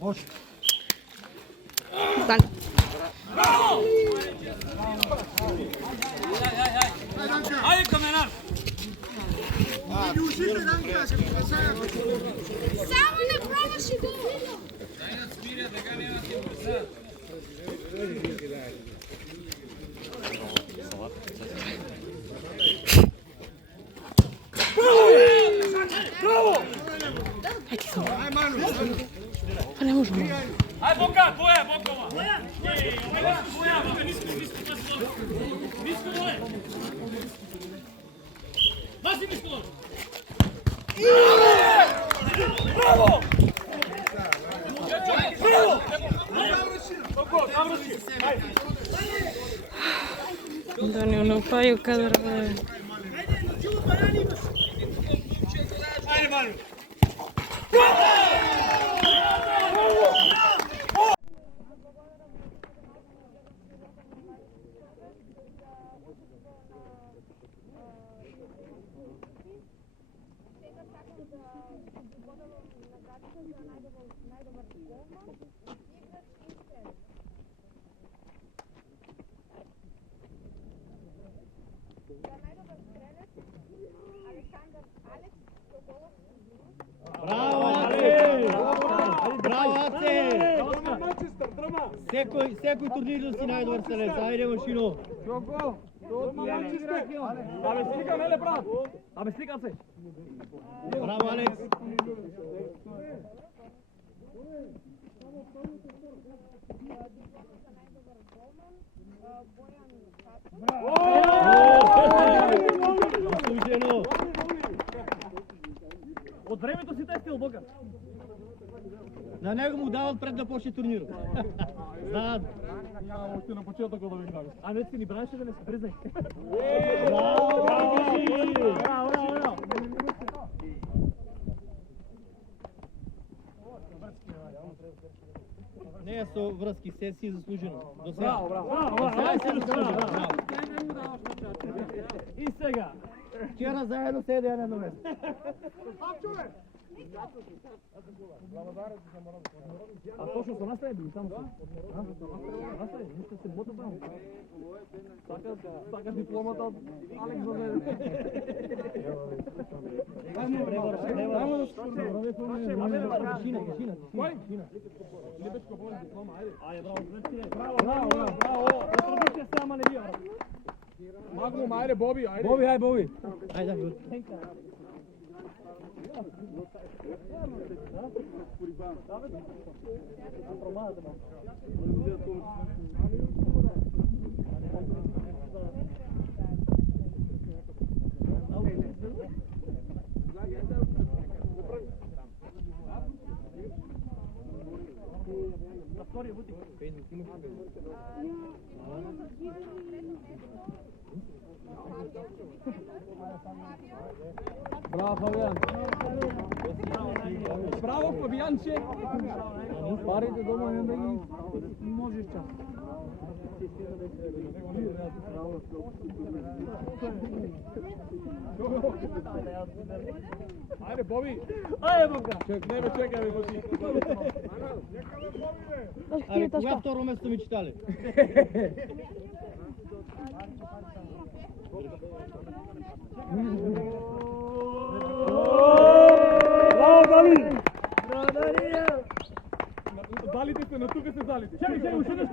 Može. Dank. Ajde, kamenar! Samo ne promaši gol! Daj nas smirja, da ga nema ti prsa. Pa ne možemo. Aj, Boka, boja, Bokova! Boja, Boka, nisko dole! Nisko dole! Mazi nisko dole! Bravo! Bravo! Boko, završi! Da ne unopaju kadar... Ajde, Manu! Всекој турнир да си најдобар стрелец. Ајде, машино. Joko! Абе, слика, неле, брат! Абе, слика се! Браво, Алекс. Заслужено. От времето си тестил, Бокар! На него му дават пред да почне турнирот. Знаат. Нямам още на почетък да ви грабя. А не си ни бранеше да не се признай. Браво! Браво! Не со връзки, се си заслужено. До сега. Браво! До сега си заслужено. И сега. Вчера заедно седе на едно место. А точно са настави били, само са. Настави, нищо се бота там. Сака дипломата от Алекс Вазелев. Кой? Лебешко воли диплома, айде. Айде, браво, браво. Отрудите се, ама не бия, брат. Магнум, айде, Боби, айде. Боби, айде, Боби. Айде, Браво, Фабиан! Браво, Фабианче! Парите дома не да ги можеш час. Айде, Боби! Айде, Бока! Чекай, бе, Боби! Абе, кога второ место ми читали? Браво, Дали! Браво, Дали! Залите се, на тука се залите. Чакай, ушедеш.